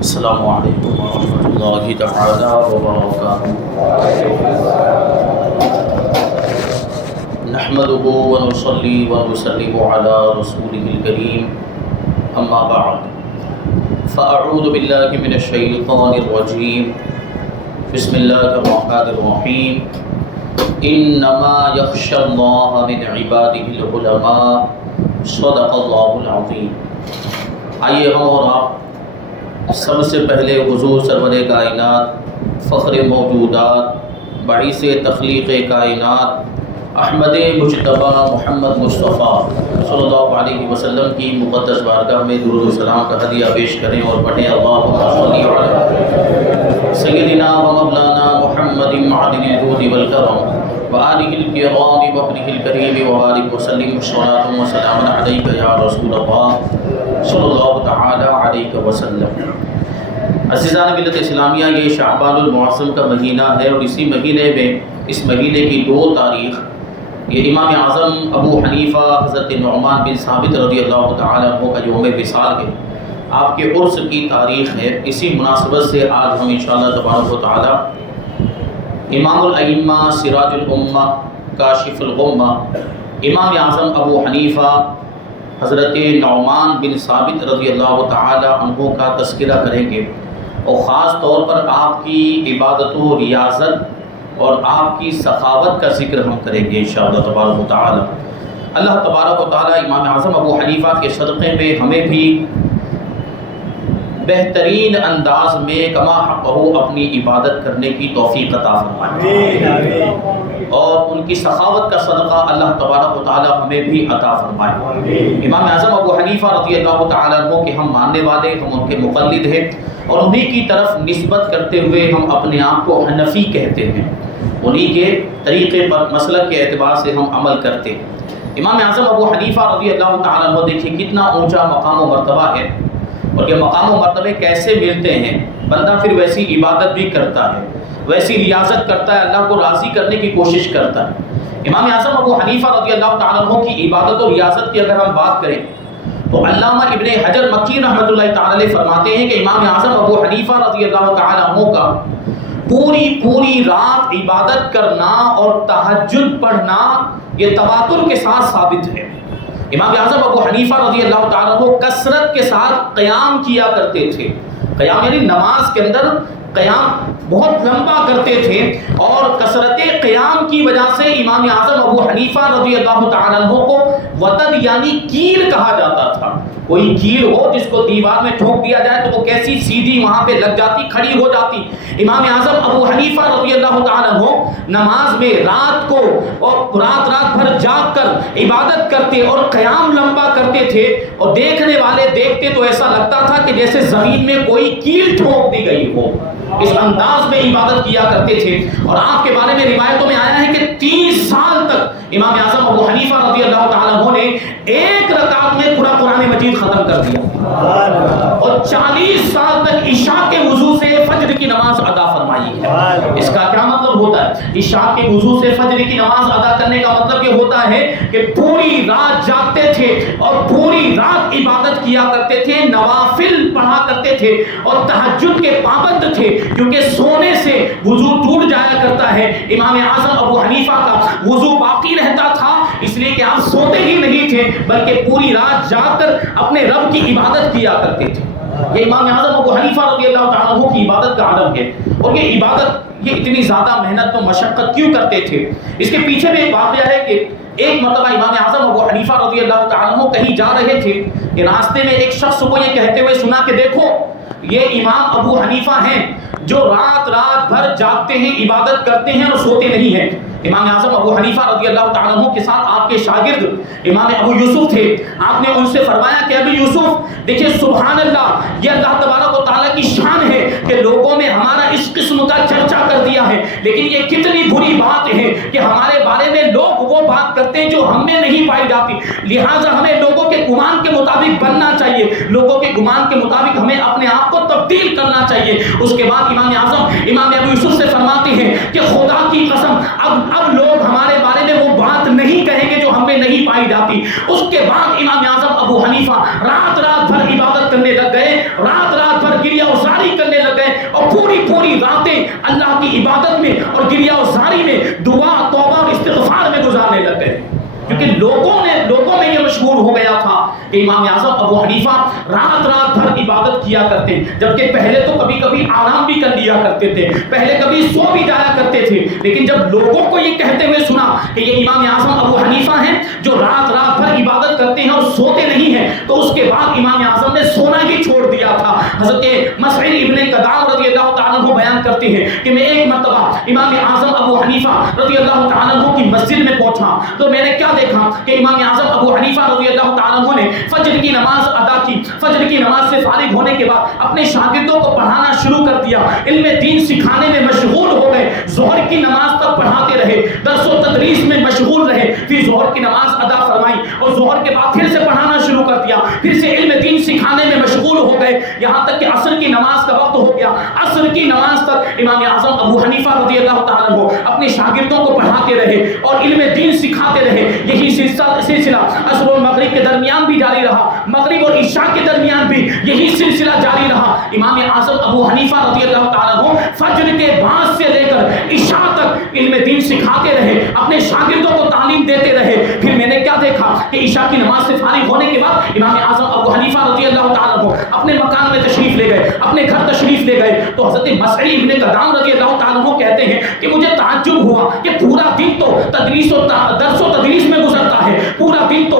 السلام علیکم ورحمۃ اللہ تعالی وبرکاتہ۔ نحمده ونصلي ونسلم على رسوله الكريم اما بعد فاعوذ باللہ من الشیطان الرجیم بسم اللہ الرحمن الرحیم انما یخشی اللہ من عباده العلماء صدق اللہ العظیم۔ آئیے ہم اور آپ سب سے پہلے حضور سرور کائنات، فخر موجودات، باعث تخلیق کائنات، احمد مجتبی محمد مصطفیٰ صلی اللہ علیہ وسلم کی مقدس بارگاہ میں درود و سلام کا ہدیہ پیش کریں اور پڑھیں اللہم صلی علی سیدنا و مولانا محمد معدن الجود والکرم وآلہ الکرام وابنہ الکریم وبارک وسلم الصلاۃ والسلام علیک یا رسول اللہ صلی اللہ تعالی علیہ وسلم۔ عزیزان ملت اسلامیہ، یہ شعبان المعظم کا مہینہ ہے اور اسی مہینے میں اس مہینے کی 2 تاریخ یہ امام اعظم ابو حنیفہ حضرت نعمان بن ثابت رضی اللہ تعالی عنہ کا یوم وصال ہے، آپ کے عرس کی تاریخ ہے۔ اسی مناسبت سے آج ہم انشاءاللہ تبارک و تعالی امام الائمہ سراج الامہ کاشف الغمہ امام اعظم ابو حنیفہ حضرت نعمان بن ثابت رضی اللہ تعالی عنہ کا تذکرہ کریں گے، اور خاص طور پر آپ کی عبادت و ریاضت اور آپ کی سخاوت کا ذکر ہم کریں گے انشاءاللہ تبارک و تعالی۔ اللہ تبارک و تعالی امام اعظم ابو حنیفہ کے صدقے میں ہمیں بھی بہترین انداز میں کما حقہ اپنی عبادت کرنے کی توفیق عطا فرمائے، اور ان کی سخاوت کا صدقہ اللہ تبارک و تعالی ہمیں بھی عطا فرمائے۔ امام اعظم ابو حنیفہ رضی اللہ تعالی عنہ کے ہم ماننے والے، ہم ان کے مقلد ہیں، اور انہی کی طرف نسبت کرتے ہوئے ہم اپنے آپ کو حنفی کہتے ہیں، انہی کے طریقے پر مسلک کے اعتبار سے ہم عمل کرتے ہیں۔ امام اعظم ابو حنیفہ رضی اللہ تعالی عنہ دیکھیں کتنا اونچا مقام و مرتبہ ہے، اور یہ مقام و مرتبے کیسے ملتے ہیں؟ بندہ پھر ویسی عبادت بھی کرتا ہے، ویسی ریاضت کرتا ہے، اللہ کو راضی کرنے کی کوشش کرتا ہے۔ امام اعظم ابو حنیفہ رضی اللہ تعالیٰ عنہ کی عبادت اور ریاضت کی اگر ہم بات کریں تو علامہ ابن حجر مکی رحمۃ اللہ تعالیٰ علیہ فرماتے ہیں کہ امام اعظم ابو حنیفہ رضی اللہ تعالیٰ عنہ کا پوری رات عبادت کرنا اور تہجد پڑھنا یہ تواتر کے ساتھ ثابت ہے۔ امام اعظم ابو حنیفہ رضی اللہ تعالیٰ عنہ کثرت کے ساتھ قیام کیا کرتے تھے، قیام یعنی نماز کے اندر قیام بہت لمبا کرتے تھے، اور کثرت قیام کی وجہ سے امام اعظم ابو حنیفہ رضی اللہ تعالیٰ عنہ کو وتد یعنی کیل کہا جاتا تھا۔ کوئی کیل ہو جس کو دیوار میں ٹھوک دیا جائے تو وہ کیسی سیدھی وہاں پہ لگ جاتی، کھڑی ہو جاتی۔ امام اعظم ابو حنیفہ رضی اللہ تعالیٰ عنہ نماز میں رات کو اور رات بھر جاگ کر عبادت کرتے اور قیام لمبا کرتے تھے، اور دیکھنے والے دیکھتے تو ایسا لگتا تھا کہ جیسے زمین میں کوئی کیل ٹھوک دی گئی ہو، اس انداز میں عبادت کیا کرتے تھے۔ اور آپ کے بارے میں روایتوں میں آیا ہے کہ 30 سال تک امام اعظم ابو حنیفہ رضی اللہ تعالیٰ عنہ نے ایک رکعت میں پورا قرآن مجید ختم کر دیا، اور 40 سال تک عشاء کے وضو سے فجر کی نماز ادا فرمائی ہے۔ اس کا کیا مطلب ہوتا ہے؟ عشاء کے وضو سے فجر کی نماز ادا کرنے کا مطلب یہ ہوتا ہے کہ پوری رات جاگتے تھے اور پوری رات عبادت کیا کرتے تھے، نوافل پڑھا کرتے تھے، اور تہجد کے پابند تھے، کیونکہ سونے سے وضو ٹوٹ جایا کرتا ہے۔ امام اعظم ابو حنیفہ کا وضو باقی رہتا تھا، اس لیے کہ آپ سوتے ہی نہیں تھے بلکہ پوری رات جاگ کر اپنے رب کی عبادت کیا کرتے تھے۔ یہ امام اعظم ابو حنیفہ رضی اللہ تعالیٰ عنہ کی عبادت کا عالم ہے، اور یہ عبادت یہ اتنی زیادہ محنت و مشقت کیوں کرتے تھے؟ اس کے پیچھے بھی ایک واقعہ ہے کہ ایک مرتبہ امام اعظم ابو حنیفہ رضی اللہ تعالیٰ عنہ کہیں جا رہے تھے کہ راستے میں ایک شخص کو یہ کہتے ہوئے سنا کہ دیکھو یہ امام ابو حنیفہ ہیں جو رات بھر جاگتے ہیں، عبادت کرتے ہیں اور سوتے نہیں ہیں۔ امام اعظم ابو حنیفہ رضی اللہ تعالیٰ عنہ کے ساتھ آپ کے شاگرد امام ابو یوسف تھے۔ آپ نے ان سے فرمایا کہ ابو یوسف دیکھیں سبحان اللہ، یہ اللہ تبارک و تعالیٰ کی شان ہے کہ لوگوں میں ہمارا اس قسم کا چرچا کر دیا ہے، لیکن یہ کتنی بری بات ہے کہ ہمارے بارے میں لوگ وہ بات کرتے ہیں جو ہم میں نہیں پائی جاتی، لہٰذا ہمیں لوگوں کے گمان کے مطابق بننا چاہیے، لوگوں کے گمان کے مطابق ہمیں اپنے آپ کو تبدیل کرنا چاہیے۔ اس کے بعد امام اعظم امام ابو یوسف سے فرماتے ہیں کہ خدا کی قسم اب لوگ ہمارے بارے میں وہ بات نہیں کہیں گے جو ہم میں نہیں پائی جاتی۔ اس کے بعد امام اعظم ابو حنیفہ رات بھر عبادت کرنے لگ گئے، رات بھر گریہ و تعالیٰ کی عبادت میں اور گریہ و زاری میں، دعا توبہ اور استغفار میں گزارنے لگ گئے، کیونکہ لوگوں میں یہ مشہور ہو گیا تھا کہ امام اعظم ابو حنیفہ رات بھر عبادت کیا کرتے، جبکہ پہلے تو کبھی کبھی آرام بھی کر لیا کرتے تھے، پہلے کبھی سو بھی جایا کرتے تھے، لیکن جب لوگوں کو یہ کہتے ہوئے سنا کہ یہ امام اعظم ابو حنیفہ ہیں جو رات بھر عبادت کرتے ہیں اور سوتے نہیں ہیں، تو اس کے بعد امام اعظم نے سونا ہی چھوڑ دیا تھا۔ حضرت مسعود ابن قدام رضی اللہ تعالیٰ عنہ بیان کرتے ہیں کہ میں ایک مرتبہ امام اعظم ابو حنیفہ رضی اللہ تعالیٰ عنہ کی مسجد میں پہنچا تو میں نے کیا دیکھا کہ امام اعظم ابو حنیفہ رضی اللہ تعالیٰ عنہ نے فجر کی نماز ادا کی، فجر کی نماز سے فارغ ہونے کے بعد اپنے شاگردوں کو پڑھانا شروع کر دیا، علم دین سکھانے میں مشغول ہو گئے، ظہر کی نماز تک پڑھاتے رہے، درس و تدریس میں مشغول رہے، پھر ظہر کی نماز ادا فرمائی اور ظہر کے بعد پھر سے پڑھانا شروع کر دیا، پھر سے علم دین سکھانے میں مشغول ہو گئے، یہاں تک کہ عصر کی نماز کا وقت ہو گیا۔ عصر کی نماز تک امام اعظم ابو حنیفہ رضی اللہ تعالیٰ عنہ اپنے شاگردوں کو پڑھاتے رہے اور علم دین سکھاتے رہے۔ یہی سلسلہ عصر و مغرب کے درمیان بھی جاری رہا، مغرب اور عشاء کے درمیان بھی یہی سلسلہ جاری رہا۔ امام اعظم ابو حنیفہ رضی اللہ تعالیٰ عنہ فجر کے بعد سے لے کر عشاء تک علم دین سکھاتے رہے، اپنے شاگردوں کو تعلیم دیتے رہے۔ پھر میں نے کیا دیکھا کہ عشاء کی نماز سے فارغ ہونے کے بعد امام اعظم ابو حنیفہ رضی اللہ تعالیٰ عنہ اپنے مکان میں تشریف لے گئے، اپنے گھر تشریف لے گئے، تو حضرت مسعود ابن قدام رضی اللہ تعالیٰ عنہ کہتے ہیں کہ مجھے تعجب ہوا کہ پورا دن تو تدریس و درس و تدریس میں گزرتا ہے، پورا دن تو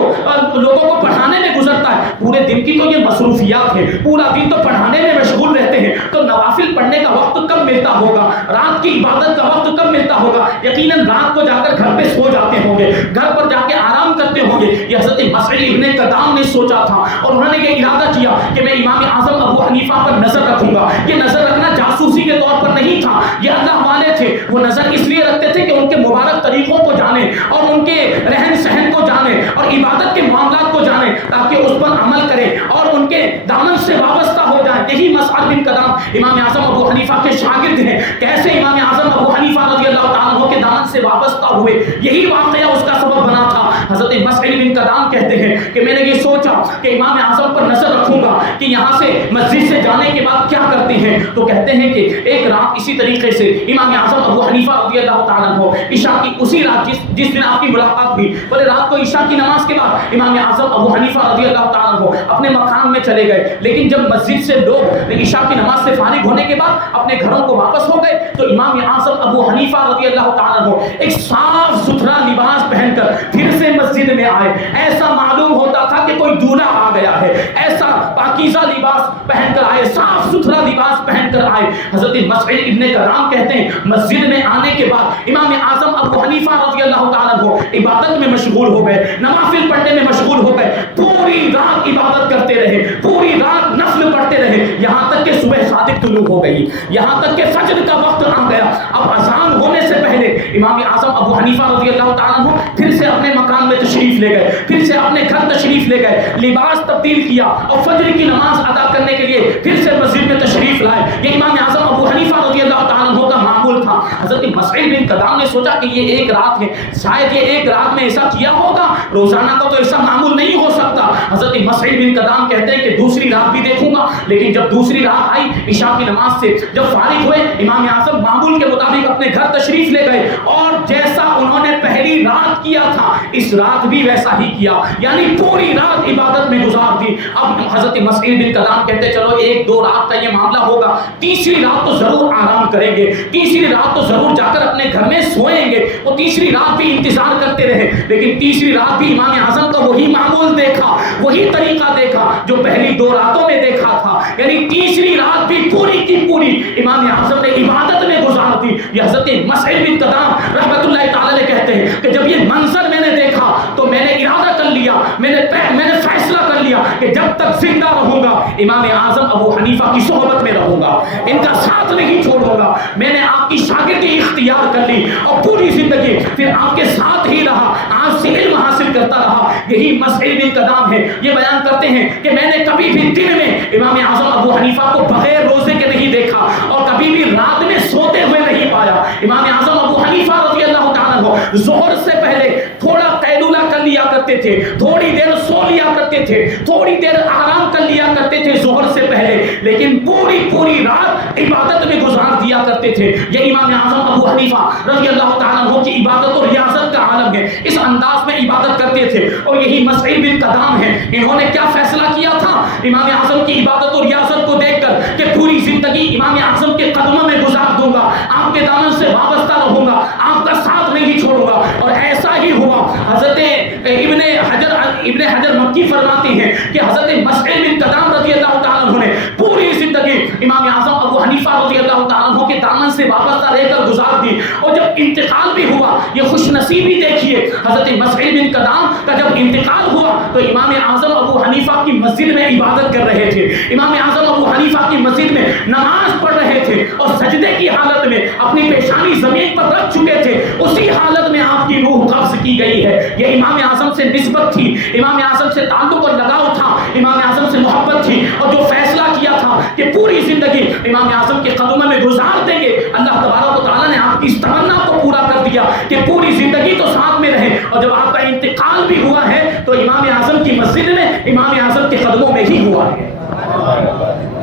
لوگوں کو پڑھانے میں گزرتا ہے، پورے دن کی تو یہ مصروفیات ہے، پورا دن تو پڑھانے میں مشغول رہتے ہیں، تو نوافل پڑھنے کا وقت کب ملتا ہوگا، رات کی عبادت کا وقت کب ملتا ہوگا؟ یقیناً رات کو جا کر گھر پہ سو جاتے ہوں گے، گھر پر جا کے آرام کرتے ہوں گے۔ یہ حضرت مسعود ابن قدام نے سوچا تھا اور انہوں نے یہ ارادہ کیا کہ میں امام اعظم ابو حنیفہ پر نظر رکھوں گا۔ یہ نظر رکھنا جاسوسی کے طور پر نہیں تھا، یہ اللہ والے تھے، وہ نظر اس لیے رکھتے تھے کہ ان کے مبارک طریقوں کو جانیں اور ان کے رہن سہن کو جانیں اور عبادت کے معاملات کو جانیں تاکہ اس پر عمل کریں اور ان کے دامن سے وابستہ ہو جائیں۔ یہی مسعود بن قدام امام اعظم ابو حنیفہ کے شاگرد ہیں۔ کیسے امام اعظم ابو حنیفہ رضی اللہ تعالیٰ عنہ کے دامن سے وابستہ ہوئے، یہی واقعہ اس کا سبب بنا تھا۔ حضرت مسعود بن قدام کہتے ہیں کہ میں نے یہ سوچا کہ امام اعظم پر نظر رکھوں گا کہ یہاں سے مسجد سے جانے کے بعد کیا کرتے ہیں، تو کہتے ہیں کہ ایک رات اسی طریقے سے امام اعظم ابو حنیفہ رضی اللہ تعالیٰ عنہ عشاء کی اسی رات جس دن آپ کی ملاقات ہوئی، بولے رات کو عشاء کی نماز کے بعد امام اعظم ابو حنیفہ رضی اللہ تعالیٰ عنہ اپنے مکان میں چلے گئے، لیکن جب مسجد سے لوگ عشاء کی نماز سے فارغ ہونے کے بعد اپنے گھروں کو واپس ہو گئے تو امام اعظم ابو حنیفہ رضی اللہ تعالیٰ عنہ ایک صاف ستھرا لباس پہن کر پھر سے مسجد میں آئے۔ ایسا معلوم ہوتا تھا کہ کوئی دولہا آ گیا ہے، ایسا پاکیزہ لباس پہن کر آئے، صاف ستھرا لباس پہن کر آئے۔ حضرت مسعود ابن قدام کہتے ہیں مسجد میں آنے کے بعد امام اعظم ابو حنیفہ رضی اللہ تعالیٰ عنہ عبادت میں مشغول ہو گئے، نوافل پڑھنے میں مشغول ہو گئے، پوری رات عبادت کرتے رہے، پوری رات نفل پڑھتے رہے، یہاں تک کہ صبح صادق طلوع ہو گئی، یہاں تک کہ فجر کا وقت آ گیا۔ اب اذان ہونے سے پہلے امام اعظم ابو حنیفہ رضی اللہ تعالیٰ عنہ پھر سے اپنے مکان میں تشریف لے گئے، پھر سے اپنے گھر تشریف لے گئے، لباس تبدیل کیا اور فجر کی نماز ادا کرنے کے لیے پھر سے مسجد میں تشریف لائے۔ یہ امام اعظم ابو حنیفہ رضی اللہ تعالیٰ عنہ کا معمول تھا۔ حضرت مسعود بن قدام نے سوچا کہ یہ ایک رات ہے، شاید یہ ایک رات میں ایسا کیا ہوگا، روزانہ کا تو ایسا معمول نہیں ہو سکتا۔ حضرت مسعود بن قدام کہتے ہیں کہ دوسری رات بھی دیکھوں گا، لیکن جب دوسری رات آئی عشاء کی نماز سے جب فارغ ہوئے، امام اعظم معمول کے مطابق اپنے گھر تشریف لے گئے اور جیسا انہوں نے پہلی رات کیا تھا اس رات بھی ویسا ہی کیا، یعنی پوری رات عبادت میں گزار دی۔ اب حضرت مسعود بن قدام کہتے چلو ایک دو رات کا یہ معاملہ ہوگا، تیسری رات تو ضرور آرام کریں گے، تیسری رات تو ضرور جا کر اپنے گھر میں سوئیں گے۔ وہ تیسری رات بھی انتظار کرتے رہے، لیکن تیسری رات بھی امام اعظم کا وہی معمول دیکھا، وہی طریقہ دیکھا جو پہلی دو راتوں میں دیکھا تھا، یعنی تیسری رات بھی پوری کی پوری امام اعظم نے عبادت میں گزار دی۔ یہ حضرت مسعود بن قدام رحمۃ اللہ تعالی علیہ کہتے ہیں کہ جب یہ منظر میں نے دیکھا تو میں نے ارادہ کر لیا، میں نے فیصلہ کر لیا کہ جب تک زندہ رہوں گا امام اعظم ابو حنیفہ کی صحبت میں رہوں گا، ان کا ساتھ نہیں چھوڑوں گا۔ میں نے آپ کی شاگردی اختیار کر لی اور پوری زندگی پھر آپ کے ساتھ ہی رہا، آپ سے علم حاصل کرتا رہا۔ یہی مسعود بن قدام ہے، یہ بیان کرتے ہیں کہ میں نے کبھی بھی دن میں امام اعظم ابو حنیفہ کو بغیر روزے کے نہیں دیکھا اور کبھی بھی رات میں سوتے ہوئے نہیں پایا۔ امام اعظم ابو حنیفہ رضی اللہ تعالیٰ عنہ ظہر سے پہلے تھوڑا قیلولہ کر لیا کرتے تھے، تھوڑی دیر سو لیا کرتے تھے، تھوڑی دیر آرام کر لیا کرتے تھے ظہر سے پہلے، لیکن پوری رات عبادت میں گزار دیا کرتے تھے. یہ امام اعظم ابو حنیفہ رضی اللہ تعالیٰ عنہ کی عبادت اور ریاضت کا عالم ہے. اس انداز میں عبادت کرتے تھے. اور یہی مسعود بن قدام ہے. انہوں نے کیا فیصلہ کیا تھا امام اعظم کی عبادت اور ریاضت کو دیکھ کر کہ پوری زندگی امام اعظم کے قدموں میں گزار دوں گا, آپ کے دامن سے وابستہ رہوں گا, آپ کا ساتھ نہیں چھوڑوں گا. اور ایسا ہی ہوا. حضرت ابن حجر مکی فرماتے ہیں کہ حضرت مسعود بن قدام رضی اللہ تعالیٰ عنہ نے پوری زندگی امام اعظم ابو حنیفہ رضی اللہ تعالیٰ عنہ کے دامن سے وابستہ رہ کر گزار دی. اور جب انتقال بھی ہوا, یہ خوش نصیبی دیکھیے, حضرت مسعود بن قدام کا جب انتقال ہوا تو امام اعظم ابو حنیفہ کی مسجد میں عبادت کر رہے تھے. امام اعظم ابو حنیفہ کی مسجد میں نماز پڑھ رہے تھے اور سجدے کی حالت میں اپنی پیشانی زمین پر رکھ چکے تھے. اسی حالت میں آپ کی روح قبض کی گئی ہے. یہ امام اعظم سے نسبت تھی, امام اعظم سے تعلق اور لگاؤ تھا, امام اعظم سے محبت تھی. اور جو فیصلہ کیا تھا کہ پوری زندگی امام اعظم کے قدموں میں گزار دیں گے, اللہ تبارک و تعالیٰ نے آپ کی اس تمنا کو پورا کر دیا کہ پوری زندگی تو ساتھ میں رہے. اور جب آپ کا انتقال بھی ہوا ہے تو امام اعظم کی مسجد میں امام اعظم کے قدموں میں ہی ہوا ہے.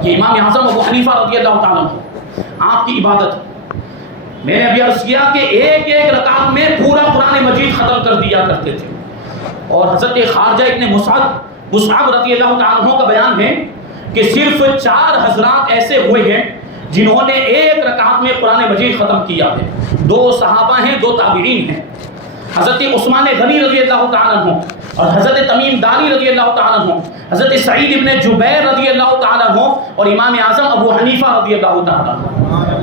یہ امام اعظم ابو حنیفہ رضی اللہ تعالیٰ عنہ آپ کی عبادت. میں نے ابھی عرض کیا کہ ایک ایک رکعت میں پورا قرآن مجید ختم کر دیا کرتے تھے. اور حضرت خارجہ ابن مصعب رضی اللہ تعالیٰ عنہ کا بیان ہے کہ صرف 4 حضرات ایسے ہوئے ہیں جنہوں نے ایک رکعت میں قرآن مجید ختم کیا ہے. 2 صحابہ ہیں, 2 تابعین ہیں, حضرت عثمان غنی رضی اللہ تعالیٰ عنہ اور حضرت تمیم داری رضی اللہ تعالیٰ عنہ, حضرت سعید ابن جبیر رضی اللہ تعالیٰ عنہ اور امام اعظم ابو حنیفہ رضی اللہ تعالیٰ عنہ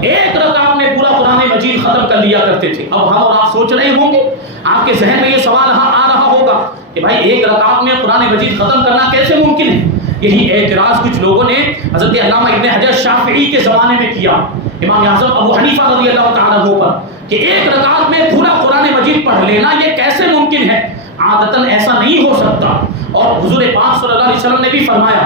ایک رکعت میں پورا قرآن مجید ختم کر لیا کرتے تھے. اب ہم اور آپ سوچ رہے ہوں گے, آپ کے ذہن میں یہ سوال آ رہا ہوگا کہ بھائی ایک رکعت میں قرآن مجید ختم کرنا کیسے ممکن ہے؟ یہی اعتراض کچھ لوگوں نے حضرت علامہ ابن حجر شافعی کے زمانے میں کیا امام اعظم ابو حنیفہ رضی اللہ تعالیٰ عنہ پر کہ ایک رکعت میں پورا قرآن مجید پڑھ لینا یہ کیسے ممکن ہے؟ عادتاً ایسا نہیں ہو سکتا. اور حضور پاک صلی اللہ علیہ وسلم نے بھی فرمایا,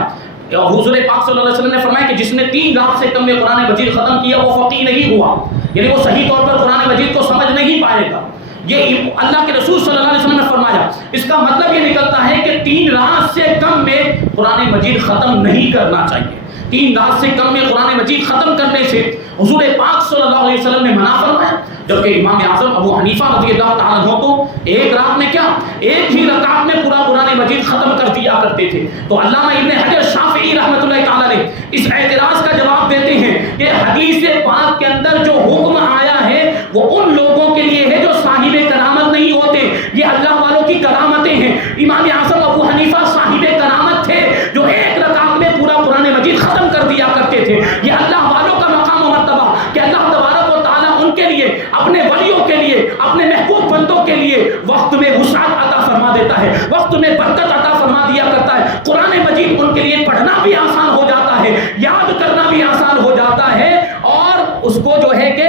حضور پاک صلی اللہ علیہ وسلم نے فرمایا کہ جس نے 3 رات سے کم میں قرآن مجید ختم کیا وہ فقیہ نہیں ہوا, یعنی وہ صحیح طور پر قرآن مجید کو سمجھ نہیں پائے گا. یہ اللہ کے رسول صلی اللہ علیہ وسلم نے فرمایا. اس کا مطلب یہ نکلتا ہے کہ 3 رات سے کم میں قرآن مجید ختم نہیں کرنا چاہیے. 3 رات سے کم میں قرآن مجید ختم کرنے سے حضور پاک صلی اللہ علیہ وسلم نے منع فرمایا, جبکہ امام اعظم ابو حنیفہ رضی اللہ تعالیٰ عنہ کو ایک رات میں کیا ایک ہی رکعت میں پورا قرآن مجید ختم کر دیا کرتے تھے. تو علامہ ابن حجر شافعی رحمۃ اللہ تعالیٰ نے اس اعتراض کا جواب دیتے ہیں کہ حدیث پاک کے اندر جو حکم آیا ہے وہ ان لوگوں کے لیے ہے جو صاحب کرامت نہیں ہوتے, یہ اللہ والوں کی کرامتیں ہیں. امام اعظم ابو حنیفہ صاحب کرامت تھے جو ایک رکعت میں پورا قرآن مجید ختم کر دیا کرتے تھے. یہ اللہ والوں کا مقام و مرتبہ کہ اللہ تبارک و تعالیٰ ان کے لیے, اپنے ولیوں کے لیے, اپنے محبوب بندوں کے لیے وقت میں وسعت عطا فرما دیتا ہے, وقت میں برکت عطا فرما دیا کرتا ہے. قرآن مجید ان کے لیے پڑھنا بھی آسان ہو جاتا ہے, یاد کرنا بھی آسان ہو جاتا ہے, اور اس کو جو ہے کہ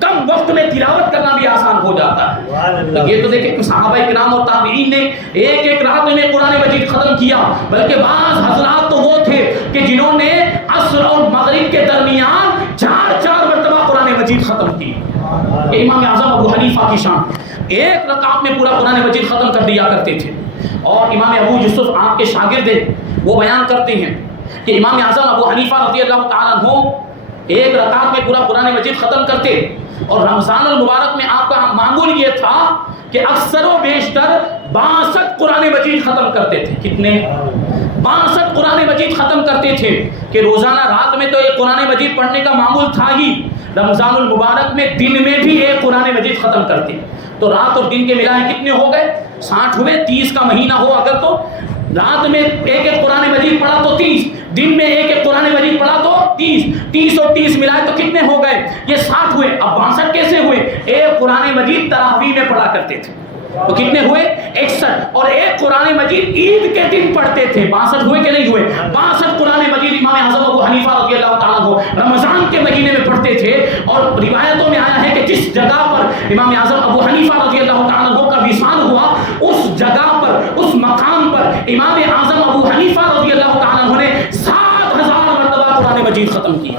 کم وقت میں تلاوت کرنا بھی آسان ہو جاتا ہے. یہ تو دیکھیں کہ صحابہ کرام اور تابعین نے ایک ایک رات میں قرآن مجید ختم کیا, بلکہ بعض حضرات تو وہ تھے کہ جنہوں نے عصر اور مغرب کے درمیان 4 مرتبہ قرآن مجید ختم کی. کہ امام اعظم ابو حنیفہ کی شان, ایک رکعت میں پورا قرآن مجید ختم کر دیا کرتے تھے. اور امام ابو یوسف آپ کے شاگرد ہیں, وہ بیان کرتے ہیں کہ امام اعظم ابو حنیفہ رضی اللہ تعالیٰ عنہ ایک رکعت میں پورا قرآن مجید ختم کرتے. اور رمضان المبارک میں آپ کا معمول یہ تھا کہ اکثر و بیشتر 62 قرآن مجید ختم کرتے تھے. کتنے؟ 62 قرآن مجید ختم کرتے تھے. کہ روزانہ رات میں تو ایک قرآن مجید پڑھنے کا معمول تھا ہی, رمضان المبارک میں دن میں بھی ایک قرآن مجید ختم کرتے. تو رات اور دن کے ملائے کتنے ہو گئے؟ 60 ہوئے. 30 کا مہینہ ہو اگر تو رات میں ایک ایک قرآن مجید پڑھا تو 30, دن میں ایک ایک قرآن مجید پڑھا تو 30, 30 اور 30 ملائے تو کتنے ہو گئے؟ یہ 60 ہوئے. اب 62 کیسے ہوئے؟ ایک قرآن مجید تراویح میں پڑھا کرتے تھے تو کتنے ہوئے؟ 61. اور ایک قرآن مجید عید کے دن پڑھتے تھے. 62 ہوئے کہ نہیں ہوئے؟ 62 قرآن مجید امام اعظم ابو حنیفہ رضی اللہ تعالیٰ عنہ رمضان کے مہینے میں پڑھتے تھے. اور روایتوں میں آیا ہے کہ جس جگہ پر امام اعظم ابو حنیفہ رضی اللہ تعالیٰ عنہ کا وصال ہوا, اس جگہ پر, اس مقام پر امام اعظم ابو حنیفہ رضی اللہ تعالیٰ عنہ نے 7000 مرتبہ قرآن مجید ختم کیا.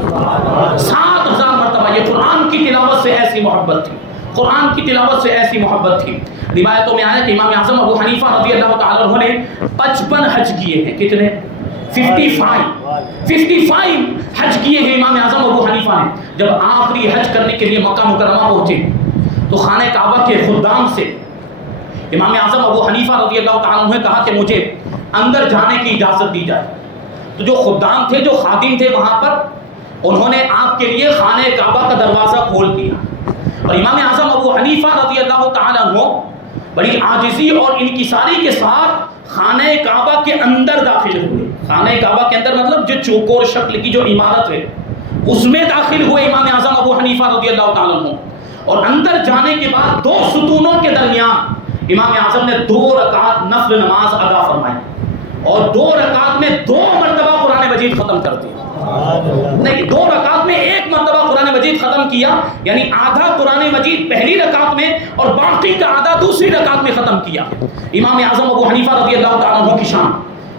7000 مرتبہ. یہ قرآن کی تلاوت سے ایسی محبت تھی, قرآن کی تلاوت سے ایسی محبت تھی. روایتوں میں آیا کہ امام اعظم ابو حنیفہ رضی اللہ تعالیٰ عنہ نے 55 حج کیے ہیں. کتنے؟ 55 حج کیے ہیں امام اعظم ابو حنیفہ حنیفہ نے جب آخری حج کرنے کے لیے مکہ مکرمہ پہنچے تو خانہ کعبہ کے خدام سے امام اعظم ابو حنیفہ رضی اللہ تعالیٰ عنہ نے کہا کہ مجھے اندر جانے کی اجازت دی جائے. تو جو خدام تھے، جو خادم تھے وہاں پر، انہوں نے آپ کے لیے خانہ کعبہ کا دروازہ کھول دیا اور امام اعظم ابو حنیفہ رضی اللہ تعالیٰ عنہ بڑی عاجزی اور انکساری کے ساتھ خانہ کعبہ کے اندر داخل ہوئے. خانہ کعبہ کے اندر مطلب جو چوکور شکل کی جو عمارت ہے اس میں داخل ہوئے امام اعظم ابو حنیفہ رضی اللہ تعالیٰ عنہ. اور اندر جانے کے بعد 2 ستونوں کے درمیان امام اعظم نے 2 رکعت نفل نماز ادا فرمائی اور 2 رکعت میں 2 مرتبہ قرآن مجید ختم کر دیا. نہیں، 2 رکعت میں 1 مرتبہ قرآن مجید ختم کیا، یعنی آدھا قرآن مجید پہلی رکعت میں اور باقی کا آدھا دوسری رکعت میں ختم کیا. امام اعظم ابو حنیفہ رضی اللہ تعالیٰ عنہ کی شان.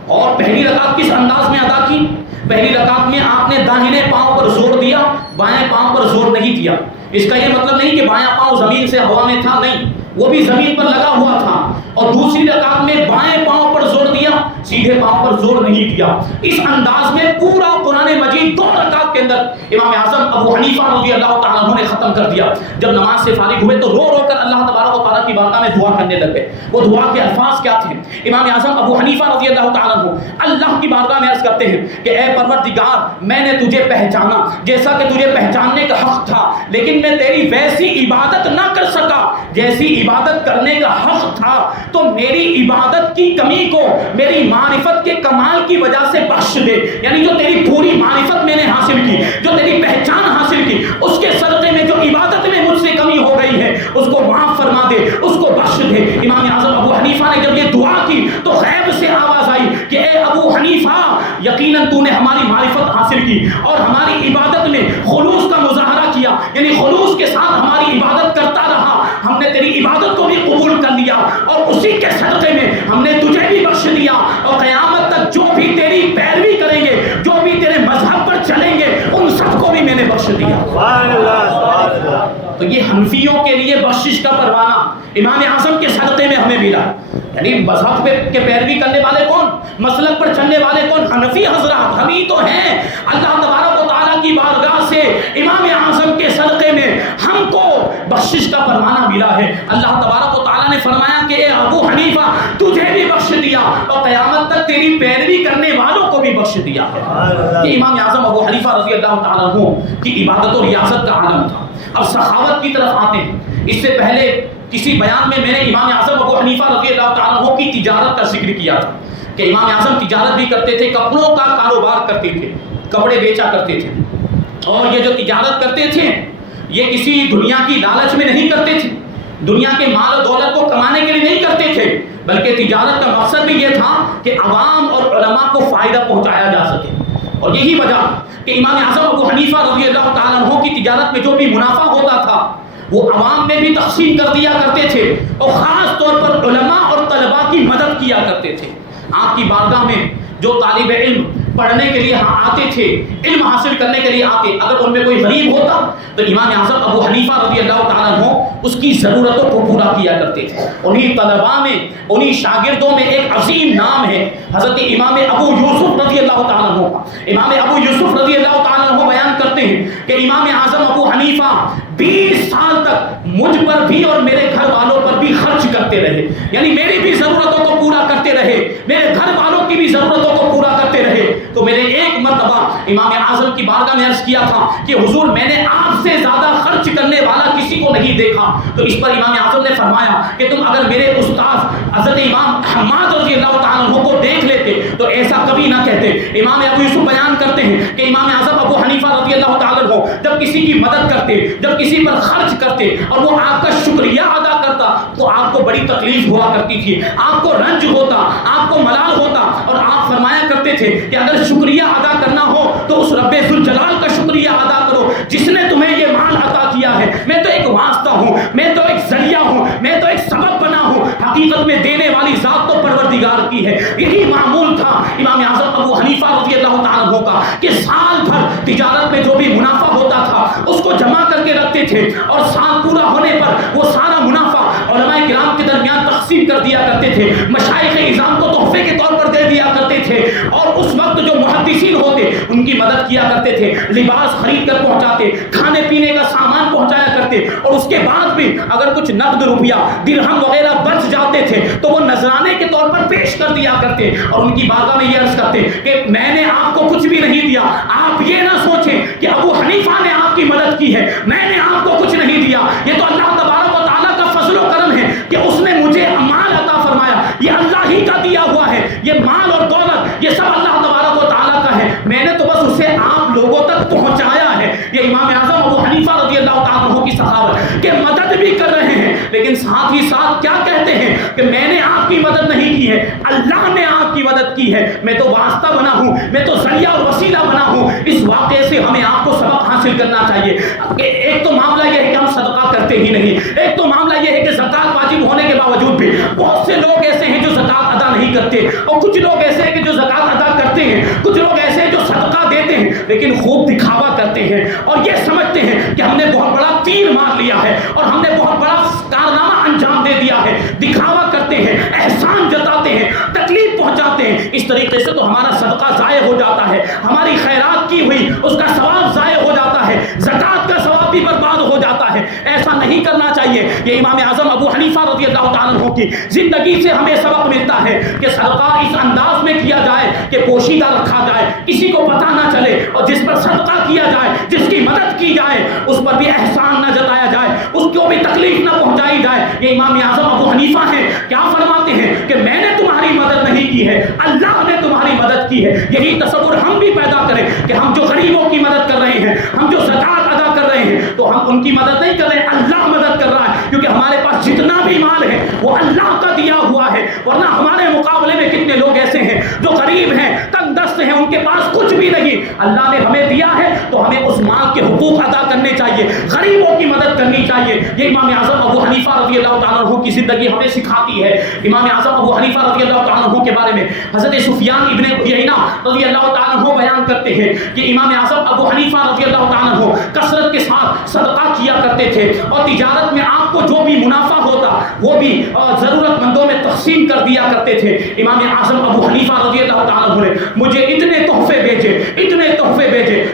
اور پہلی رکعت کس انداز میں ادا کی؟ پہلی رکعت میں آپ نے داہنے پاؤں پر زور دیا، بائیں پاؤں پر زور نہیں دیا. اس کا یہ مطلب نہیں کہ بایاں پاؤں زمین سے ہوا میں تھا، نہیں، وہ بھی زمین پر لگا ہوا تھا. اور دوسری رکعت میں بائیں پاؤں پر زور دیا، سیدھے پاؤں پر زور نہیں دیا. اس انداز میں پورا قرآن مجید 2 رکعت کے اندر امام اعظم ابو حنیفہ رضی اللہ تعالیٰ عنہ نے ختم کر دیا. جب نماز سے فارغ ہوئے تو رو رو کر اللہ تبارک و تعالیٰ کی بارگاہ میں دعا کرنے لگے. وہ دعا کے الفاظ کیا تھے؟ امام اعظم ابو حنیفہ رضی اللہ تعالیٰ عنہ اللہ کی بارگاہ میں عرض کرتے ہیں کہ اے پروردگار، میں نے تجھے پہچانا جیسا کہ تجھے پہچاننے کا حق تھا، لیکن میں تیری ویسی عبادت نہ کر سکا جیسی عبادت کرنے کا حق تھا. تو میری عبادت کی کمی کو میری معرفت کے کمال کی وجہ سے بخش دے. یعنی جو تیری پوری معرفت میں نے حاصل کی، جو تیری پہچان حاصل کی، اس کے صدقے میں جو عبادت میں مجھ سے کمی ہو گئی ہے اس کو معاف فرما دے، اس کو بخش دے. امام اعظم ابو حنیفہ نے جب یہ دعا کی تو غیب سے آواز آئی کہ اے ابو حنیفہ، یقیناً تو نے ہماری معرفت حاصل کی اور ہماری عبادت میں خلوص کا مظاہرہ کیا، یعنی خلوص کے ساتھ ہماری عبادت کرتا رہا. ہم نے تیری عبادت کو بھی قبول کر لیا اور اسی کے صدقے میں ہم نے تجھے بھی بخش دیا. اور قیامت تک جو بھی تیری پیروی کریں گے، جو بھی تیرے مذہب پر چلیں گے، ان سب کو بھی میں نے بخش دیا. تو یہ حنفیوں کے لیے بخشش کا پروانہ امام اعظم کے صدقے میں ہمیں ملا. یعنی مذہب کے پیروی کرنے والے کون؟ مسلک پر چلنے والے کون؟ حنفی حضرات. ہم ہی تو ہیں. اللہ تبارک و تعالیٰ کی بارگاہ سے امام اعظم کے صدقے میں ہم کو بخشش کا پروانہ ملا ہے. اللہ تبارک و تعالیٰ نے فرمایا کہ اے ابو حنیفہ، تجھے بھی بخش دیا اور قیامت تک تیری پیروی کرنے والوں کو بھی بخش دیا ہے. یہ امام اعظم ابو حنیفہ رضی اللہ تعالیٰ عنہ کی عبادت اور ریاست کا عالم تھا. اب سخاوت کی طرف آتے ہیں. اس سے پہلے کسی بیان میں نے امام اعظم ابو حنیفہ رضی اللہ تعالیٰ عنہ کی تجارت کا ذکر کیا تھا کہ امام اعظم تجارت بھی کرتے تھے، کپڑوں کا کاروبار کرتے تھے، کپڑے بیچا کرتے تھے. اور یہ جو تجارت کرتے تھے یہ کسی دنیا کی لالچ میں نہیں کرتے تھے، دنیا کے مال و دولت کو کمانے کے لیے نہیں کرتے تھے، بلکہ تجارت کا مقصد بھی یہ تھا کہ عوام اور علماء کو فائدہ پہنچایا جا سکے. اور یہی وجہ کہ امام اعظم ابو حنیفہ رضی اللہ تعالیٰ عنہ کی تجارت میں جو بھی منافع ہوتا تھا وہ عوام میں بھی تقسیم کر دیا کرتے تھے اور خاص طور پر علماء اور طلباء کی مدد کیا کرتے تھے. آپ کی بارگاہ میں جو طالب علم پڑھنے کے لیے آتے تھے، علم حاصل کرنے کے لیے آتے، اگر ان میں کوئی غریب ہوتا تو امام اعظم ابو حنیفہ رضی اللہ تعالیٰ عنہ اس کی ضرورتوں کو پورا کیا کرتے تھے. انہی طلباء میں، انہی شاگردوں میں ایک عظیم نام ہے حضرت امام ابو یوسف رضی اللہ تعالیٰ عنہ. امام ابو یوسف رضی اللہ تعالیٰ عنہ بیان کرتے ہیں کہ امام اعظم ابو حنیفہ 20 سال تک مجھ پر بھی اور میرے گھر والوں پر بھی خرچ کرتے رہے. یعنی میری بھی ضرورتوں کو پورا کرتے رہے، میرے گھر والوں کی بھی ضرورتوں کو پورا کرتے رہے. تو میں نے ایک مرتبہ امام اعظم کی بارگاہ میں عرض کیا تھا کہ حضور، میں نے آپ سے زیادہ خرچ کرنے والا کسی کو نہیں دیکھا. تو اس پر امام اعظم نے فرمایا کہ تم اگر میرے استاد حضرت امام حماد رضی اللہ تعالیٰ عنہ کو دیکھ لیتے تو ایسا کبھی نہ کہتے. امام ابو یوسف بیان کرتے ہیں کہ امام اعظم ابو حنیفہ رضی اللہ تعالیٰ عنہ جب کسی کی مدد کرتے، جب کسی پر خرچ کرتے اور وہ آپ کا شکریہ ادا کرتا تو آپ کو بڑی تکلیف ہوا کرتی تھی، آپ کو رنج ہوتا، آپ کو ملال ہوتا. اور آپ فرمایا کرتے تھے کہ اگر شکریہ ادا کرنا ہو تو اس رب ذوالجلال کا شکریہ ادا کرو جس نے تمہیں یہ مال عطا کیا ہے. میں تو ایک واسطہ ہوں، میں تو ایک ذریعہ ہوں، میں تو ایک سبب بنا ہوں، حقیقت میں دینے والی ذات تو پروردگار کی ہے. یہی معمول تھا امام اعظم ابو حنیفہ رضی اللہ تعالیٰ عنہ کا کہ سال بھر تجارت میں جو بھی منافع ہوتا تھا اس کو جمع کر کے رکھتے تھے اور سال پورا ہونے پر وہ سارا منافع علماء کرام کے درمیان تقسیم تقسیم کر دیا کرتے تھے، مشائخ اعظام کو تحفے کے طور پر دے دیا کرتے تھے، اور اس وقت جو محدثین ہوتے ان کی مدد کیا کرتے تھے، لباس خرید کر پہنچاتے، کھانے پینے کا سامان پہنچایا کرتے، اور اس کے بعد بھی اگر کچھ نقد روپیہ درہم وغیرہ بچ جاتے تھے تو وہ نذرانے کے طور پر پیش کر دیا کرتے، اور ان کی بارگاہ میں یہ عرض کرتے کہ میں نے آپ کو کچھ بھی نہیں دیا، آپ یہ نہ سوچیں کہ ابو حنیفہ نے آپ کی مدد کی ہے، میں نے آپ کو کچھ نہیں دیا، یہ تو اللہ تبارک و تعالیٰ کا فضل و کرم ہے کہ اس نے مجھے مال عطا فرمایا، یہ اللہ ہی کا دیا ہوا ہے، یہ مال اور دولت یہ سب اللہ تبارک و تعالیٰ کا ہے، میں نے تو بس اسے آپ لوگوں تک پہنچایا ہے۔ یہ امام اعظم ابو حنیفہ رضی اللہ تعالیٰ عنہ کی سخاوت کہ مدد بھی کر رہے ہیں لیکن ساتھ ہی ساتھ کیا کہتے ہیں کہ میں نے آپ کی مدد نہیں کی ہے، اللہ نے آپ کی مدد کی ہے، میں تو واسطہ بنا ہوں، میں تو ذریعہ اور وسیلہ بنا ہوں۔ اس واقعے سے ہمیں آپ کو سبق حاصل کرنا چاہیے۔ ایک تو معاملہ یہ ہے کہ ہم صدقہ کرتے ہی نہیں، ایک تو معاملہ یہ ہے کہ زکوٰۃ واجب ہونے کے باوجود بھی بہت سے لوگ ایسے ہیں جو زکوٰۃ ادا نہیں کرتے، اور کچھ لوگ ایسے ہیں کہ جو زکوٰۃ ادا کرتے ہیں، کچھ لوگ ایسے ہیں جو صدقہ دیتے ہیں لیکن خوب دکھاوا کرتے ہیں اور یہ سمجھتے ہیں کہ ہم نے بہت بڑا تیر مار لیا ہے اور ہم نے بہت بڑا کارنامہ انجام دے دیا ہے، دکھاوا کرتے ہیں، احسان جتاتے ہیں، تکلیف پہنچاتے ہیں۔ اس طریقے سے تو ہمارا صدقہ ضائع ہو جاتا ہے، ہماری خیرات کی ہوئی اس کا ثواب ضائع ہو جاتا ہے، زکوٰۃ کا ثواب بھی برباد ہو جاتا ہے۔ ایسا نہیں کرنا چاہیے۔ یہ امام اعظم ابو حنیفہ رضی اللہ تعالیٰ عنہ کی زندگی سے ہمیں سبق ملتا ہے کہ صدقہ اس انداز میں کیا جائے کہ پوشیدہ رکھا جائے، کسی کو پتہ نہ چلے، اور جس پر صدقہ کیا جائے، جس کی مدد کی جائے، اس پر بھی احسان نہ جتایا جائے، اس کو بھی تکلیف نہ پہنچائی جائے۔ یہ امام اعظم ابو حنیفہ ہیں، کیا فرماتے ہیں کہ میں نے تمہاری مدد نہیں کی ہے، اللہ نے تمہاری مدد کی ہے۔ یہی تصور ہم بھی پیدا کریں کہ ہم جو غریبوں کی مدد کر رہے ہیں، ہم جو زکوٰۃ ادا کر رہے ہیں، تو ہم ان کی مدد نہیں کر رہے ہیں، اللہ مدد کر رہا ہے، کیونکہ ہمارے پاس جتنا بھی مال ہے وہ اللہ کا دیا ہوا ہے۔ ورنہ ہمارے مقابلے میں کتنے لوگ ایسے ہیں جو غریب ہیں، تنگ دست ہیں، ان کے پاس کچھ بھی نہیں، اللہ نے ہمیں دیا ہے تو ہمیں اس مال کے حقوق ادا کرنے چاہیے، غریبوں کی مدد کرنی چاہیے۔ یہ امام اعظم ابو حنیفہ رضی اللہ تعالیٰ عنہ کی زندگی ہمیں سکھاتی ہے۔ امام اعظم ابو حنیفہ رضی اللہ تعالیٰ عنہ کے بارے میں حضرت سفیان ابن عیینہ رضی اللہ تعالیٰ عنہ بیان کرتے ہیں کہ امام اعظم ابو حنیفہ رضی اللہ تعالیٰ عنہ کثرت کے ساتھ صدقہ کیا کرتے تھے، اور تجارت میں آپ کو جو بھی منافع ہوتا وہ بھی ضرورت مندوں میں تقسیم کر دیا کرتے تھے۔ امام اعظم ابو حنیفہ رضی اللہ تعالیٰ عنہ نے مجھے اتنے تحفے بھیجے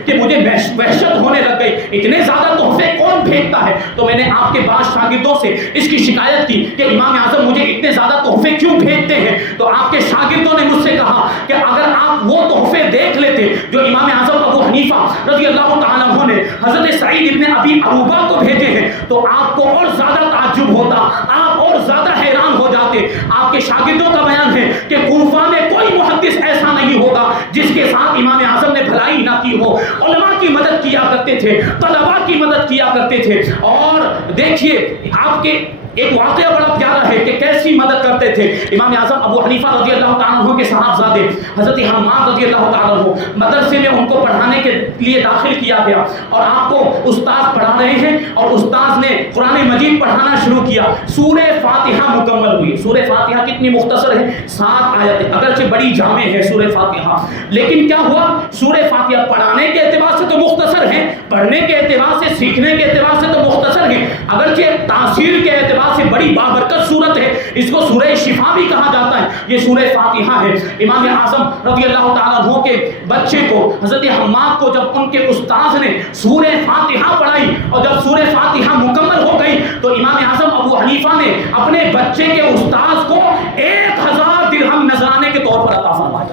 کہ مجھے وحشت ہونے لگ گئی، اتنے زیادہ تحفے کون بھیجتا ہے؟ تو میں نے آپ کے بعض شاگردوں سے اس کی شکایت کی کہ امام اعظم مجھے اتنے زیادہ تحفے کیوں بھیجتے ہیں؟ تو آپ کے شاگردوں نے مجھ سے کہا کہ اگر آپ وہ تحفے دیکھ لیتے جو امام اعظم ابو حنیفہ رضی اللہ تعالیٰ عنہ نے حضرت سعید ابن ابی عروبہ کو بھیجے ہیں تو آپ کو اور زیادہ تعجب ہوتا، آپ اور زیادہ حیران ہو جاتے۔ آپ کے شاگردوں کا بیان ہے کہ کوفہ میں کوئی محدث ایسا نہیں ہوگا جس کے ساتھ امام اعظم نے بھلائی نہ کی ہو، علماء کی مدد کیا کرتے تھے، طلباء کی مدد کیا کرتے تھے۔ اور دیکھیے آپ کے ایک واقعہ بڑا پیارا ہے کہ کیسی مدد کرتے تھے امام اعظم ابو حنیفہ رضی اللہ تعالیٰ عنہ کے صاحبزادے حضرت حماد رضی اللہ تعالیٰ عنہ مدرسے میں ان کو پڑھانے کے لیے داخل کیا گیا، اور آپ کو استاد پڑھا رہے ہیں اور استاد نے قرآن مجید پڑھانا شروع کیا۔ سورہ فاتحہ مکمل ہوئی۔ سورہ فاتحہ کتنی مختصر ہے، 7 آیتیں، اگرچہ بڑی جامع ہے سورہ فاتحہ، لیکن کیا ہوا، سورہ فاتحہ پڑھانے کے اعتبار سے تو مختصر ہے، پڑھنے کے اعتبار سے، سیکھنے کے اعتبار سے تو مختصر ہے، اگرچہ تاثیر کے اعتبار سے بڑی بابرکت صورت ہے، اس کو سورہ شفا بھی کہا جاتا ہے، یہ سورہ فاتحہ ہے۔ امام اعظم رضی اللہ تعالیٰ عنہ کے بچے کو حضرت حماد کو جب ان کے استاذ نے سورہ فاتحہ پڑھائی اور جب سورہ فاتحہ مکمل ہو گئی تو امام اعظم ابو حنیفہ نے اپنے بچے کے استاذ کو 1000 درہم نذرانے کے طور پر عطا فرمایا۔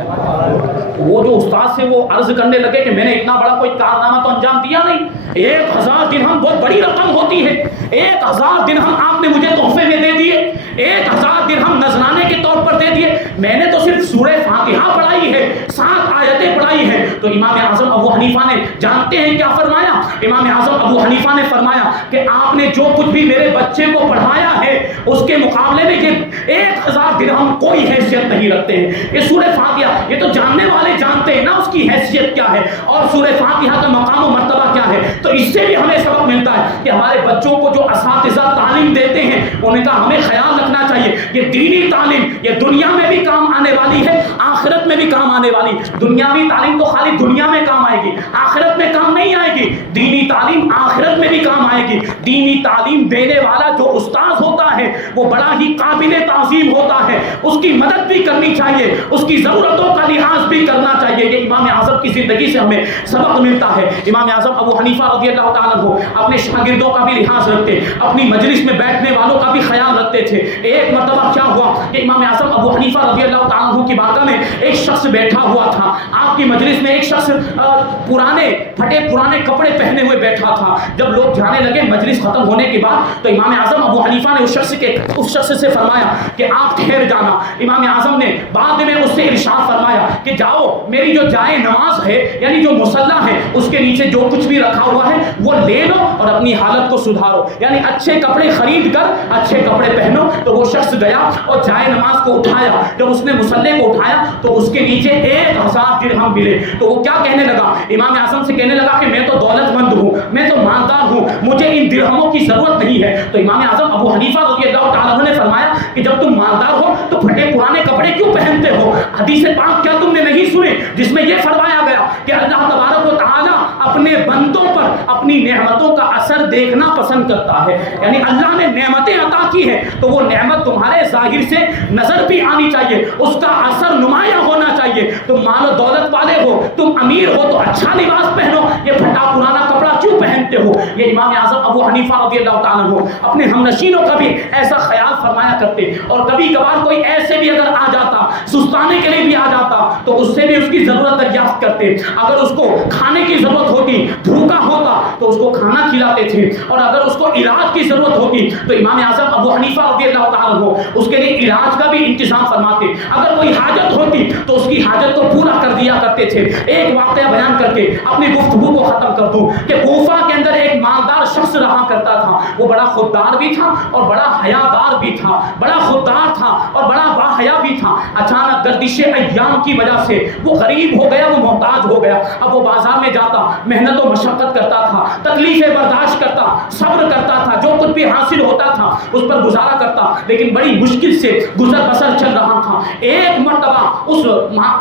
وہ جو استاد سے وہ عرض کرنے لگے کہ میں نے اتنا بڑا کوئی کارنامہ تو انجام دیا نہیں، 1000 درہم بہت بڑی رقم ہوتی ہے، 1000 درہم آپ نے مجھے تحفے میں دے دیے، 1000 درہم نذرانے کے طور پر دے دیے، میں نے تو صرف سورہ فاتحہ پڑھائی ہے، 7 آیتیں پڑھائی ہیں۔ تو امام اعظم ابو حنیفہ نے جانتے ہیں کیا فرمایا؟ امام اعظم ابو حنیفہ نے فرمایا کہ آپ نے جو کچھ بھی میرے بچے کو پڑھایا ہے اس کے مقابلے میں یہ 1000 درہم کوئی حیثیت نہیں رکھتے ہیں۔ یہ سورہ فاتحہ، یہ تو جاننے والے جانتے ہیں نا اس کی حیثیت کیا ہے اور سورہ فاتحہ کا مقام و مرتبہ کیا ہے۔ تو اس سے بھی ہمیں سبق ملتا ہے کہ ہمارے بچوں کو جو اساتذہ تعلیم دیتے ہیں ان کا ہمیں خیال رکھنا چاہیے۔ یہ دینی تعلیم یہ دنیا میں بھی کام آنے والی ہے، آخرت میں بھی کام آنے والی۔ دنیاوی تعلیم تو خالی دنیا میں کام آئے گی، آخرت میں کام نہیں آئے گی۔ دینی تعلیم آخرت میں بھی کام آئے گی۔ دینی تعلیم دینے والا جو استاذ ہوتا ہے وہ بڑا ہی قابل تعظیم ہوتا ہے، اس کی مدد بھی کرنی چاہیے، اس کی ضرورتوں کا لحاظ بھی کرنا چاہیے۔ یہ امام اعظم کی زندگی سے ہمیں سبق ملتا ہے۔ امام اعظم ابو حنیفہ رضی اللہ تعالیٰ عنہ اپنے شاگردوں کا بھی لحاظ رکھتے، اپنی مجلس میں بیٹھنے والوں کا بھی خیال رکھتے تھے۔ ایک مرتبہ کیا ہوا کہ امام اعظم ابو حنیفہ رضی اللہ تعالیٰ عنہ کی بارگاہ میں ایک شخص بیٹھا ہوا تھا۔ آپ کی مجلس میں ایک شخص پرانے پھٹے پرانے کپڑے پہنے ہوئے بیٹھا تھا۔ جب لوگ جانے لگے مجلس ختم ہونے کے بعد، تو امام اعظم ابو حنیفہ نے اس شخص سے فرمایا کہ آپ ٹھہر جانا۔ امام اعظم نے بعد میں اس سے ارشاد فرمایا کہ جاؤ، میری جو جائے نماز ہے یعنی جو مصلی ہے اس کے نیچے جو کچھ بھی رکھا ہوا ہے وہ لے لو اور اپنی حالت کو سدھارو، یعنی اچھے کپڑے خرید کر اچھے کپڑے پہنو۔ تو وہ شخص گیا اور جائے نماز کو اٹھایا۔ جب اس نے مصلی کو اٹھایا تو اس کے نیچے 1000 درہم ملے۔ تو وہ کیا کہنے لگا؟ امام اعظم سے کہنے لگا کہ میں تو دولت مند ہوں، میں تو مالدار ہوں، مجھے ان درہموں کی ضرورت نہیں ہے۔ تو امام اعظم ابو حنیفہ رضی اللہ تعالیٰ عنہ نے فرمایا کہ جب تم مالدار ہو تو پھٹے پرانے کپڑے کیوں پہنتے ہو؟ حدیث پاک کیا تم نے نہیں سنے جس میں یہ فرمایا گیا کہ اللہ تبارک و تعالیٰ اپنے بندوں پر اپنی نعمتوں کا اثر دیکھنا پسند کرتا ہے، یعنی اللہ نے نعمتیں عطا کی ہیں تو وہ نعمت تمہارے ظاہر سے نظر بھی آنی چاہیے، اس کا اثر نمایاں ہونا چاہیے۔ تم مال و دولت والے ہو، تم امیر ہو تو اچھا لباس پہنو، یہ پھٹا پرانا کپڑا کیوں پہنتے ہو؟ یہ امام اعظم ابو حنیفہ رضی اللہ تعالیٰ عنہ اپنے ہمنشینوں کا بھی ایسا خیال فرمایا کرتے، اور کبھی کبھار کوئی ایسے بھی اگر آ جاتا، سستانے کے لیے بھی آ جاتا تو اس سے بھی اس کی ضرورت دریافت کرتے۔ اگر اس کو کھانے کی ضرورت ہوتی، بھوکا ہوتا تو اس کو کھانا کھلاتے تھے، اور اگر اس کو علاج کی ضرورت ہوتی تو امام اعظم ابو حنیفہ رضی اللہ تعالیٰ عنہ اس کے لیے علاج کا بھی انتظام فرماتے۔ اگر کوئی حاجت ہوتی تو اس کی حاجت کو پورا کر دیا کرتے تھے۔ ایک واقعہ بیان کر کے اپنی گفتگو کو ختم کر دوں کہ کوفہ کے اندر ایک مالدار شخص رہا کرتا تھا، وہ بڑا خوددار بھی تھا اور بڑا حیادار بھی تھا، بڑا خوددار تھا اور بڑا باحیا بھی تھا۔ اچانک گردش ایام کی وجہ سے وہ غریب ہو گیا، وہ محتاج ہو گیا۔ اب وہ بازار میں جاتا، محنت و مشقت کرتا تھا، تکلیفیں برداشت کرتا، صبر کرتا تھا، جو کچھ بھی حاصل ہوتا تھا اس پر گزارا کرتا، لیکن بڑی مشکل سے گزر بسر چل رہا تھا۔ ایک مرتبہ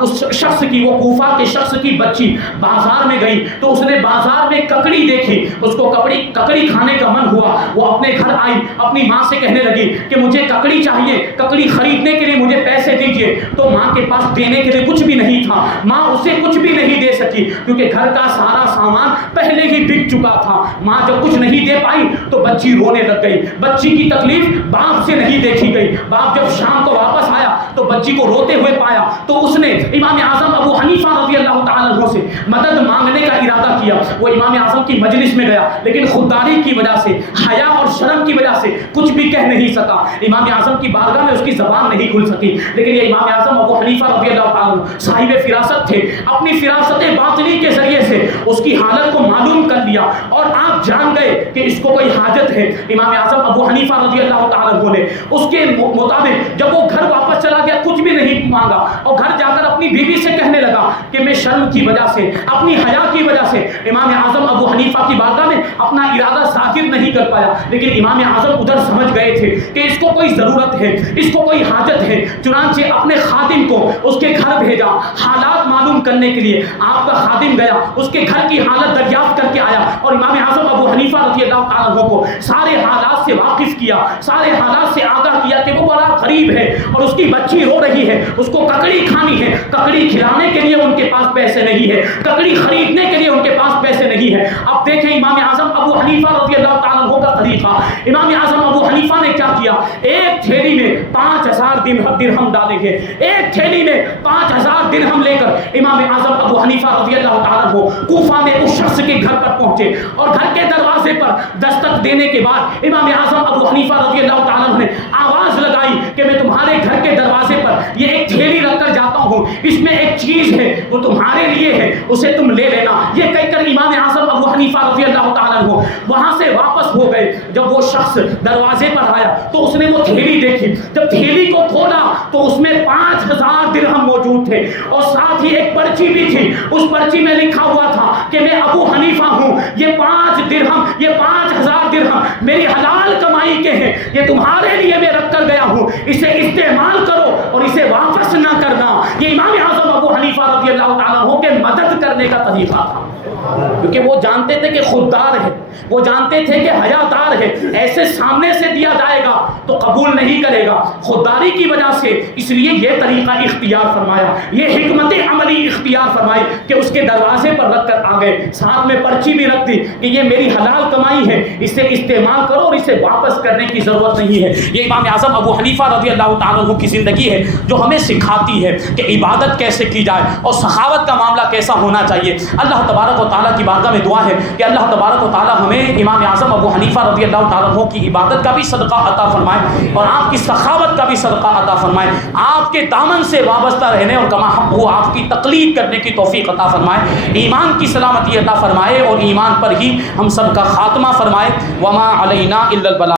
اس شخص کی، وہ کوفہ کے شخص کی بچی بازار میں گئی تو اس نے بازار میں ککڑی دیکھی، اس کو ککڑی کھانے کا من ہوا۔ وہ اپنے گھر آئی، اپنی ماں سے کہنے لگی کہ مجھے ککڑی چاہیے، ککڑی خریدنے کے لیے مجھے پیسے دیجیے۔ تو ماں کے پاس دینے کے لیے کچھ بھی نہیں تھا، ماں اسے کچھ بھی نہیں دے سکی کیونکہ گھر کا سارا سامان پہلے ہی بک چکا تھا۔ ماں جب کچھ نہیں دے پائی تو بچی رونے لگ گئی۔ بچی کی تکلیف باپ سے نہیں دیکھی گئی۔ باپ جب شام کو واپس آیا تو بچی کو روتے ہوئے پایا تو اس نے امام اعظم ابو حنیفہ رضی اللہ تعالیٰ عنہ سے مدد مانگنے کا ارادہ کیا۔ وہ امام اعظم کی مجلس میں گیا، لیکن خودداری کی وجہ سے، حیا اور شرم کی وجہ سے کچھ بھی کہہ نہیں سکا۔ امام اعظم کی بارگاہ میں اس کی زبان نہیں کھل سکی، لیکن یہ امام اعظم ابو حنیفہ رضی اللہ تعالیٰ عنہ صاحب فراست تھے۔ اپنی فراست باطنی کے ذریعے سے اس کی حالت کو معلوم کر لیا اور آپ جان گئے کہ اس کو کوئی حاجت ہے۔ امام اعظم ابو حنیفہ رضی اللہ تعالیٰ عنہ نے اس کے مطابق جب وہ گھر واپس چلا گیا کچھ بھی نہیں مانگا، اور گھر جا کر اپنی بیوی سے کہنے لگا کہ میں شرم کی وجہ سے، اپنی حیا کی وجہ سے امام اعظم ابو حنیفہ کی بارگاہ میں اپنا ارادہ ظاہر نہیں کر پایا۔ لیکن امام اعظم ادھر سمجھ گئے تھے کہ اس کو کوئی ضرورت ہے، اس کو کوئی حاجت ہے، چنانچہ اپنے خادم کو اس کے گھر بھیجا حالات معلوم کرنے کے لیے۔ آپ کا خادم گیا، اس کے گھر کی حالت دریافت کر کے آیا اور امام اعظم ابو حنیفہ رضی اللہ تعالیٰ عنہ کو سارے حالات سے واقف کیا، سارے حالات سے آگاہ کیا کہ وہ بڑا غریب ہے اور اس کی بچی رو رہی ہے، اس کو ککڑی کھانی ہے، ککڑی کھلانے کے لیے ان کے پاس پیسے نہیں ہے، ککڑی خریدنے کے لیے ان کے پاس پیسے نہیں ہے۔ اب دیکھیں امام اعظم ابو حنیفہ رضی اللہ تعالیٰ عنہ کا خلیفہ امام اعظم ابو حنیفہ نے کیا کیا؟ ایک تھیلی میں 5000 درہم ڈالیں گے، ایک تھیلی میں 5000 درہم لے کر امام اعظم ابو حنیفہ رضی اللہ تعالیٰ عنہ کوفہ میں اس شخص کے گھر پر پہنچے، اور گھر کے دروازے پر دستک دینے کے بعد امام اعظم ابو حنیفہ رضی اللہ تعالیٰ عنہ نے آواز لگائی کہ میں تمہارے گھر کے دروازے پر یہ ایک تھیلی رکھ کر جاتا ہوں، اس میں ایک چیز ہے وہ تمہارے لیے ہے، اسے تم لے لینا۔ یہ کہہ کر امام اعظم ابو حنیفہ رضی اللہ تعالیٰ عنہ وہاں سے واپس ہو گئے۔ جب وہ شخص دروازے پر آیا تو اس نے وہ تھیلی دیکھی، جب تھیلی کو کھولا تو اس میں 5000 درہم موجود تھے، اور ساتھ ہی ایک پرچی بھی تھی، اس پرچی میں لکھا ہوا تھا کہ میں ابو حنیفہ ہوں، یہ 5 درہم، یہ 5000 درہم میری حلال کمائی کے ہیں، یہ تمہارے لیے میں رکھ کر گیا ہوں، اسے استعمال کرو اور اسے واپس نہ کرنا۔ یہ امام اعظم ابو حنیفہ رضی اللہ تعالیٰ عنہ کے مدد کرنے کا طریقہ تھا۔ کیونکہ وہ جانتے تھے کہ خوددار ہے، وہ جانتے تھے کہ حیادار ہے، ایسے سامنے سے دیا جائے گا تو قبول نہیں کرے گا خودداری کی وجہ سے، اس لیے یہ طریقہ اختیار فرمایا، یہ حکمت عملی اختیار فرمائی کہ اس کے دروازے پر رکھ کر آ گئے، ساتھ میں پرچی بھی رکھ دی کہ یہ میری حلال کمائی ہے، اسے استعمال کرو اور اسے واپس کرنے کی ضرورت نہیں ہے۔ یہ امام اعظم ابو حنیفہ رضی اللہ تعالیٰ عنہ کی زندگی ہے جو ہمیں سکھاتی ہے کہ عبادت کیسے کی جائے اور سخاوت کا معاملہ کیسا ہونا چاہیے۔ اللہ تبارک و تعالیٰ کی بارگاہ میں دعا ہے کہ اللہ تبارک و تعالیٰ ہمیں امام اعظم ابو حنیفہ رضی اللہ تعالیٰ عنہ کی عبادت کا بھی صدقہ عطا فرمائے اور آپ کی سخاوت کا بھی صدقہ عطا فرمائے، آپ کے دامن سے وابستہ رہنے اور کما حق ہو آپ کی تقلید کرنے کی توفیق عطا فرمائے، ایمان کی سلامتی عطا فرمائے اور ایمان پر ہی ہم سب کا خاتمہ فرمائے۔ وما علینا الا البلاغ۔